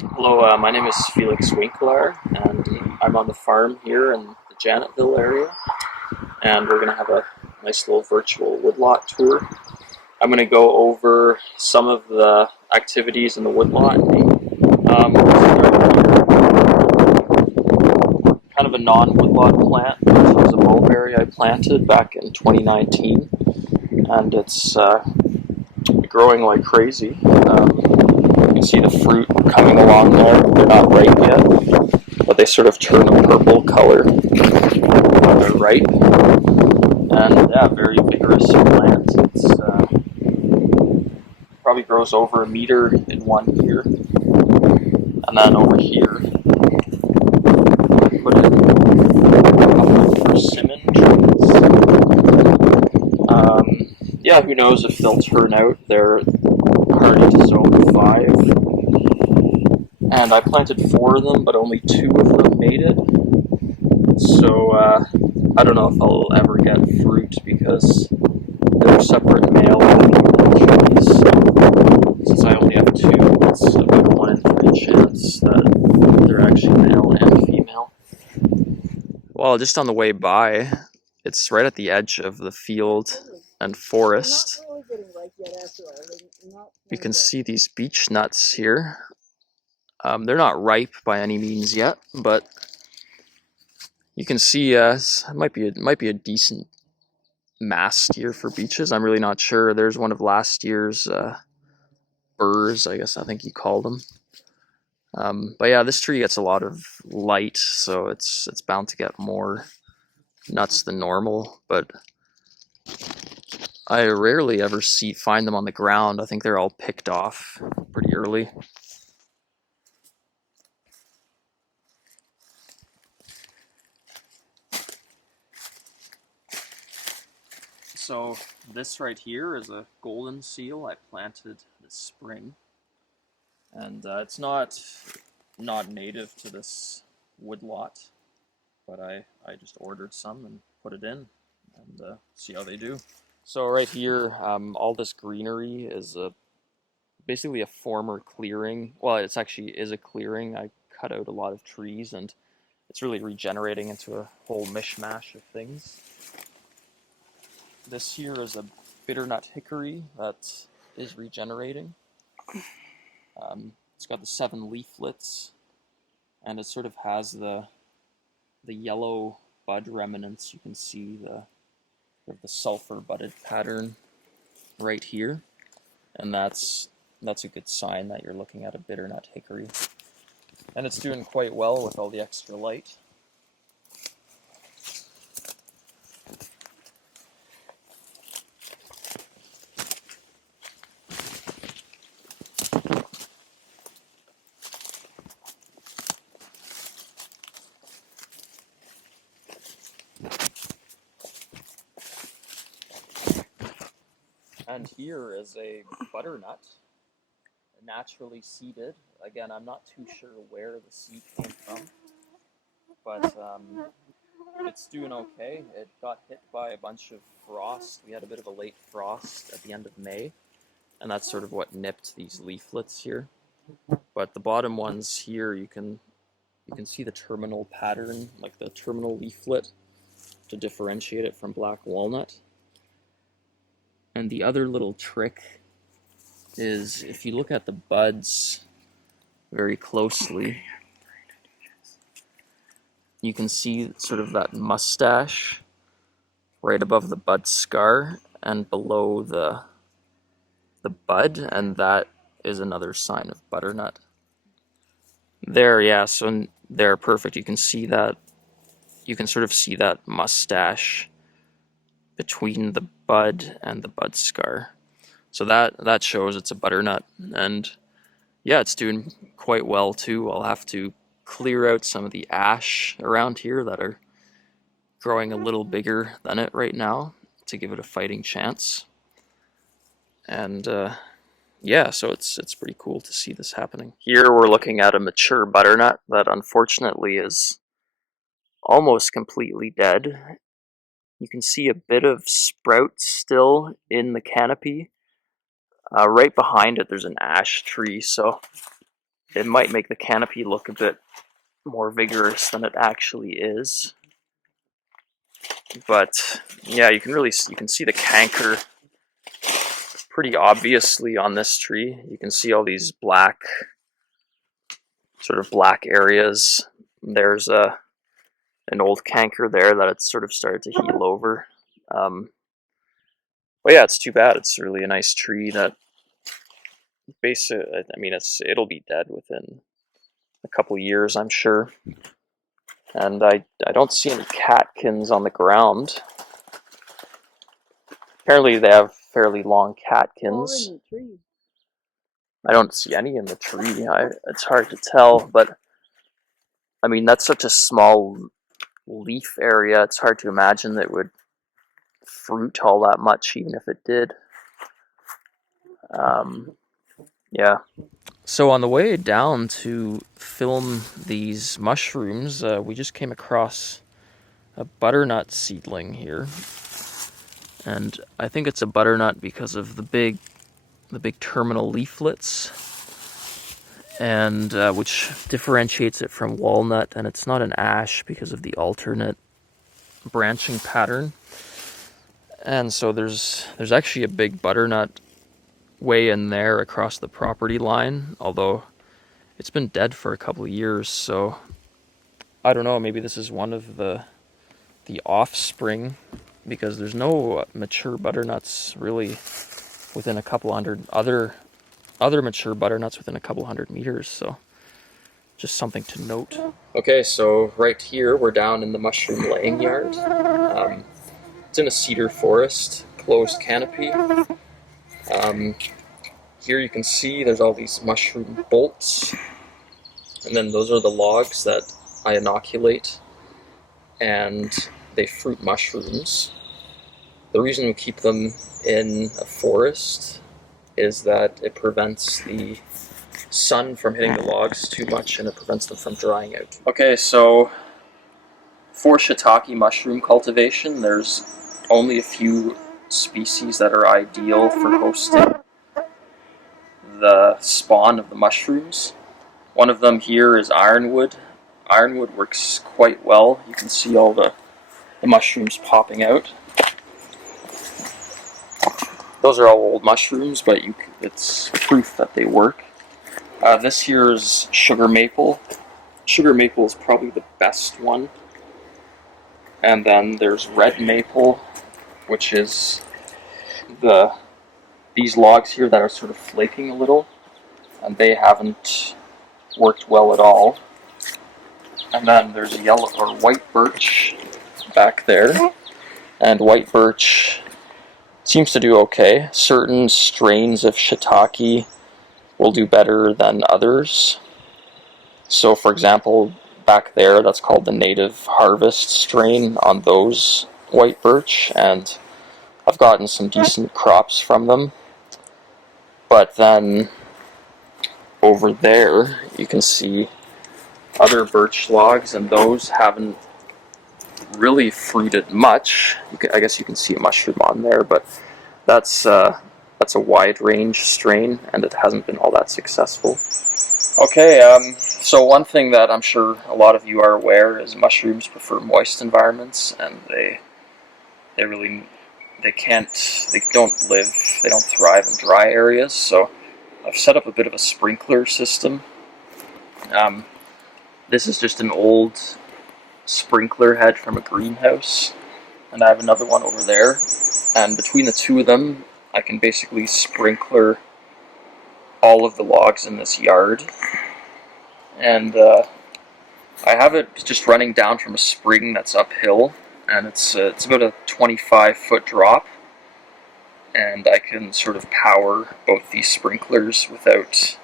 Hello, my name is Felix Winkelaar, and I'm on the farm here in the Janetville area, and we're going to have a nice little virtual woodlot tour. I'm going to go over some of the activities in the woodlot. Kind of a non-woodlot plant. This was a mulberry I planted back in 2019, and it's growing like crazy. You can see the fruit coming along there. They're not ripe yet, but they sort of turn a purple color when they're ripe. And yeah, very vigorous plant. It's probably grows over 1 meter in 1 year. And then over here, put in a couple of persimmon trees. Yeah, who knows if they'll turn out. They're hardy to zone 5. And I planted 4 of them, but only 2 of them made it. So I don't know if I'll ever get fruit because they're separate male and female trees. Since I only have 2, it's about a 1 in 3 chance that they're actually male and female. Well, just on the way by, it's right at the edge of the field and forest. You can see these beech nuts here. They're not ripe by any means yet, but you can see it might be a decent mast year for beeches. I'm really not sure. There's one of last year's burrs, I guess I think you called them. But yeah, this tree gets a lot of light, so it's bound to get more nuts than normal. But I rarely ever find them on the ground. I think they're all picked off pretty early. So this right here is a golden seal I planted this spring, and it's not native to this woodlot, but I just ordered some and put it in and see how they do. So right here, all this greenery is basically a former clearing. Well, it's actually is a clearing. I cut out a lot of trees, and it's really regenerating into a whole mishmash of things. This here is a bitternut hickory that is regenerating. It's got the 7 leaflets, and it sort of has the yellow bud remnants. You can see the sulfur budded pattern right here, and that's a good sign that you're looking at a bitternut hickory. And it's doing quite well with all the extra light. And here is a butternut, naturally seeded. Again, I'm not too sure where the seed came from, but it's doing okay. It got hit by a bunch of frost. We had a bit of a late frost at the end of May, and that's sort of what nipped these leaflets here. But the bottom ones here, you can see the terminal pattern, like the terminal leaflet, to differentiate it from black walnut. And the other little trick is if you look at the buds very closely, you can see sort of that mustache right above the bud scar and below the bud, and that is another sign of butternut. There, yeah, so there, perfect. You can see that, you can sort of see that mustache between the bud and the bud scar. So that shows it's a butternut, and yeah, it's doing quite well too. I'll have to clear out some of the ash around here that are growing a little bigger than it right now to give it a fighting chance. And yeah, so it's pretty cool to see this happening. Here we're looking at a mature butternut that unfortunately is almost completely dead. You can see a bit of sprout still in the canopy. Right behind it there's an ash tree, so it might make the canopy look a bit more vigorous than it actually is. But yeah, you can see the canker pretty obviously on this tree. You can see all these sort of black areas. There's an old canker there that it's sort of started to heal over. But yeah, it's too bad. It's really a nice tree that basically, I mean, it'll be dead within a couple years, I'm sure. And I don't see any catkins on the ground. Apparently they have fairly long catkins. I don't see any in the tree. It's hard to tell, but I mean, that's such a small leaf area, it's hard to imagine that it would fruit all that much, even if it did. Yeah. So on the way down to film these mushrooms, we just came across a butternut seedling here. And I think it's a butternut because of the big terminal leaflets, and which differentiates it from walnut, and it's not an ash because of the alternate branching pattern. And so there's actually a big butternut way in there across the property line, although it's been dead for a couple of years, so I don't know, maybe this is one of the offspring, because there's no mature butternuts really within a couple hundred other mature butternuts within a couple hundred meters, so just something to note. Okay, so right here we're down in the mushroom laying yard. It's in a cedar forest, closed canopy. Here you can see there's all these mushroom bolts, and then those are the logs that I inoculate, and they fruit mushrooms. The reason we keep them in a forest is that it prevents the sun from hitting the logs too much, and it prevents them from drying out. Okay, so for shiitake mushroom cultivation, there's only a few species that are ideal for hosting the spawn of the mushrooms. One of them here is ironwood. Ironwood works quite well. You can see all the mushrooms popping out. Those are all old mushrooms, but it's proof that they work. This here is sugar maple. Sugar maple is probably the best one. And then there's red maple, which is these logs here that are sort of flaking a little, and they haven't worked well at all. And then there's yellow or white birch back there, and white birch seems to do okay. Certain strains of shiitake will do better than others. So for example, back there, that's called the native harvest strain on those white birch, and I've gotten some decent crops from them. But then over there you can see other birch logs, and those haven't really fruited much. I guess you can see a mushroom on there, but that's a wide range strain, and it hasn't been all that successful. Okay, so one thing that I'm sure a lot of you are aware is mushrooms prefer moist environments, and they don't thrive in dry areas. So I've set up a bit of a sprinkler system. This is just an old sprinkler head from a greenhouse, and I have another one over there, and between the two of them I can basically sprinkler all of the logs in this yard. And I have it just running down from a spring that's uphill, and it's about a 25-foot drop, and I can sort of power both these sprinklers without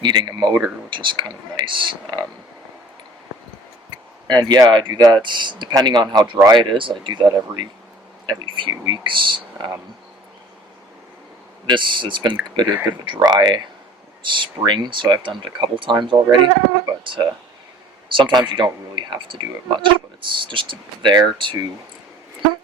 needing a motor, which is kind of nice. And yeah, I do that depending on how dry it is. I do that every few weeks. It's been a bit of a dry spring, so I've done it a couple times already, but sometimes you don't really have to do it much, but it's just there to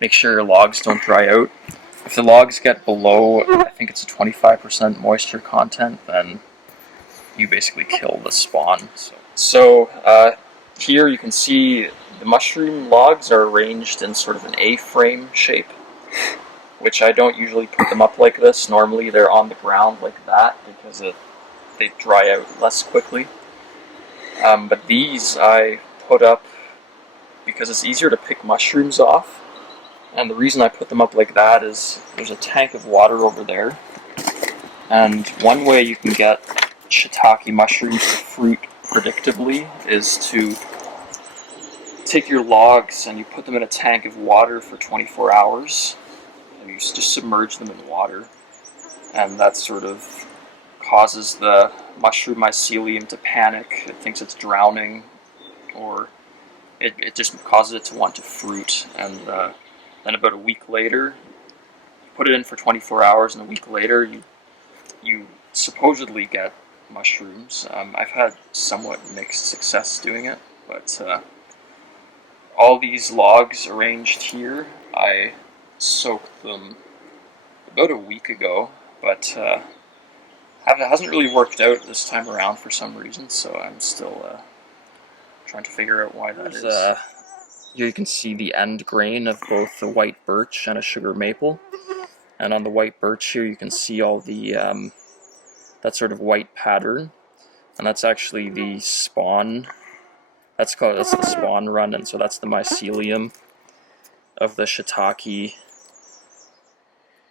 make sure your logs don't dry out. If the logs get below, I think it's a 25% moisture content, then you basically kill the spawn. So here you can see the mushroom logs are arranged in sort of an A-frame shape, which I don't usually put them up like this. Normally they're on the ground like that because they dry out less quickly. But these I put up because it's easier to pick mushrooms off. And the reason I put them up like that is there's a tank of water over there. And one way you can get shiitake mushrooms to fruit predictably is to take your logs and you put them in a tank of water for 24 hours. And you just submerge them in water. And that sort of causes the mushroom mycelium to panic. It thinks it's drowning, or it just causes it to want to fruit. And then about a week later, you put it in for 24 hours, and a week later you supposedly get mushrooms. I've had somewhat mixed success doing it, but all these logs arranged here, I soaked them about a week ago, but it hasn't really worked out this time around for some reason, so I'm still trying to figure out why that is. Here you can see the end grain of both the white birch and a sugar maple. And on the white birch here you can see all the that sort of white pattern, and that's actually the spawn. That's the spawn run, and so that's the mycelium of the shiitake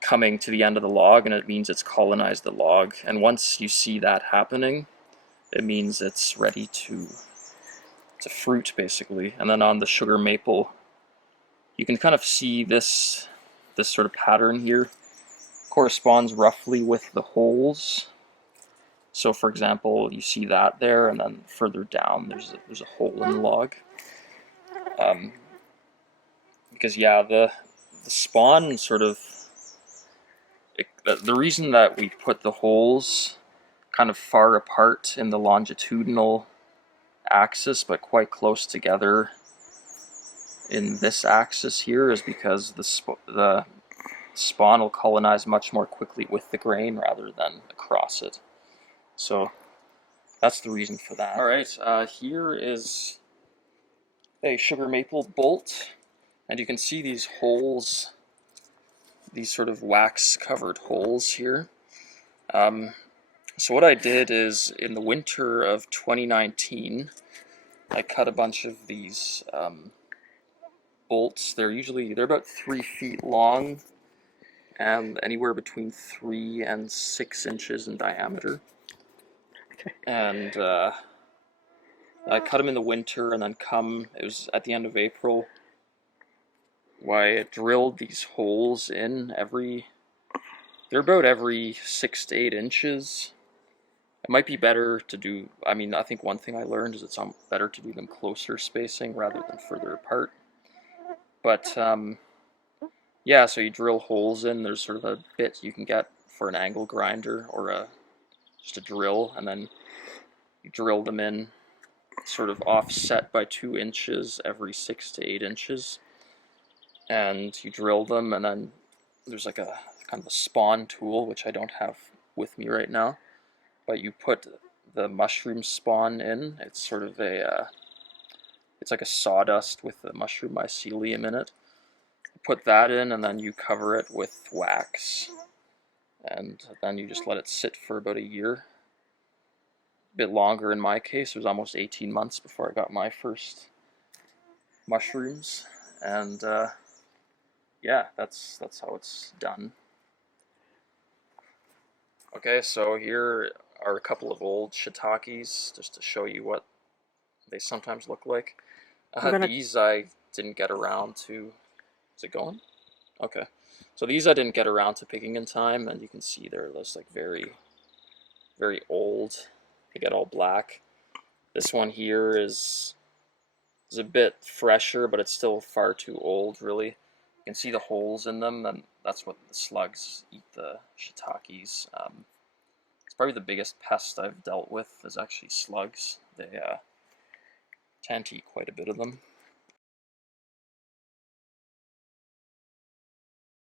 coming to the end of the log, and it means it's colonized the log. And once you see that happening, it means it's ready to fruit, basically. And then on the sugar maple, you can kind of see this sort of pattern here corresponds roughly with the holes. So for example, you see that there, and then further down there's a hole in the log. Because yeah, the spawn sort of, the reason that we put the holes kind of far apart in the longitudinal axis but quite close together in this axis here is because the spawn will colonize much more quickly with the grain rather than across it. So that's the reason for that. Alright, here is a sugar maple bolt, and you can see these holes, these sort of wax covered holes here. So what I did is in the winter of 2019 I cut a bunch of these bolts. They're about 3 feet long and anywhere between 3 and 6 inches in diameter. Okay. And I cut them in the winter, and then it was at the end of April, I drilled these holes in they're about every 6 to 8 inches. It might be better to do, I think one thing I learned is it's better to do them closer spacing rather than further apart. But yeah, so you drill holes in, there's sort of a bit you can get for an angle grinder or just a drill, and then you drill them in sort of offset by 2 inches every 6 to 8 inches. And you drill them, and then there's like a kind of a spawn tool, which I don't have with me right now, but you put the mushroom spawn in. It's sort of it's like a sawdust with the mushroom mycelium in it. You put that in, and then you cover it with wax, and then you just let it sit for about a year. A bit longer in my case. It was almost 18 months before I got my first mushrooms, and yeah, that's how it's done. Okay, so here are a couple of old shiitakes, just to show you what they sometimes look like. These I didn't get around to... Is it going? Okay. So these I didn't get around to picking in time, and you can see they're just like very, very old. They get all black. This one here is a bit fresher, but it's still far too old, really. You can see the holes in them, and that's what the slugs eat the shiitakes. It's probably the biggest pest I've dealt with is actually slugs. They tend to eat quite a bit of them.